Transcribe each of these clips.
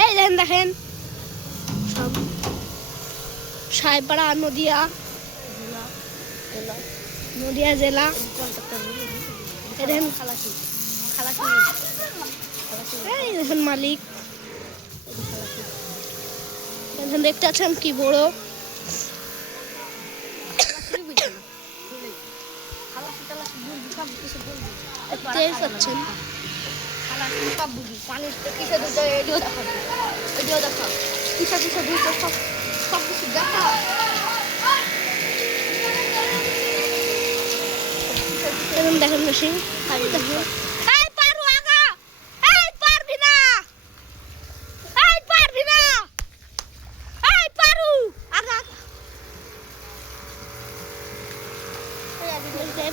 এই দেখেন দেখেন সব সাহেবপাড়া নদিয়া নদিয়া জেলা। এই দেখেন এই দেখেন মালিক, এখন দেখতে পাচ্ছেন কি বড়। দেখতেই পাচ্ছেন এখন দেখেন বেশি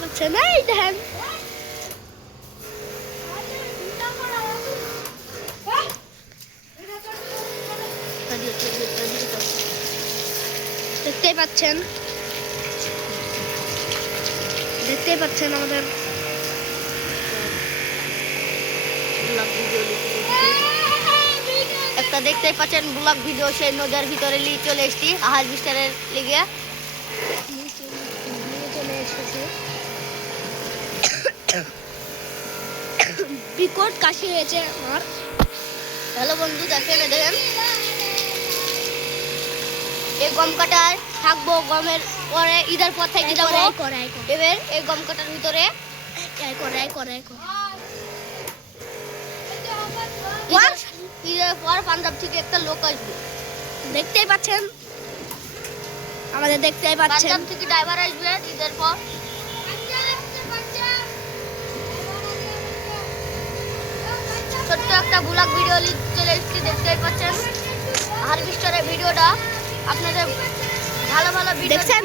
পাচ্ছেন। এই দেখেন দেখতেই পাচ্ছেন আমাদের একটা দেখতেই পাচ্ছেন ব্লগ ভিডিও সেই নদীর ভিতরে নিয়ে চলে এসেছি আহাজ বিস্তারের লিগে। চলে এসেছে বিকট কাশি হয়েছে আমার। হ্যালো বন্ধু, দেখেন দেখেন এই গম কাটায় থাকবো, গমের পরে ঈদের পর থেকে যাবো। এবার এই গম কাটার ভিতরে ঈদের পর পাঞ্জাব থেকে একটা লোক আসবে, দেখতেই পাচ্ছেন আমাদের, দেখতেই পাচ্ছেন পাঞ্জাব থেকে ড্রাইভার আসবে ঈদের পর। ছোট্ট একটা ব্লগ ভিডিও চলে এসেছি, দেখতেই পাচ্ছেন হারভেস্টারের ভিডিওটা। আপনাদের ভালো ভালো ভিডিও দেখছেন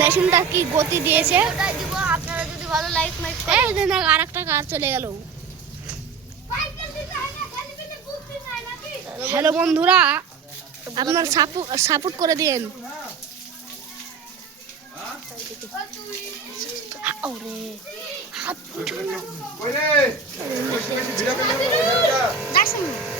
মেশিনটা কি গতি দিয়েছে। দিব আপনারা যদি ভালো লাইক এই দেখ আর একটা কার চলে গেল। হ্যালো বন্ধুরা, আপনার সাপোর্ট করে দিন। ওরে হাত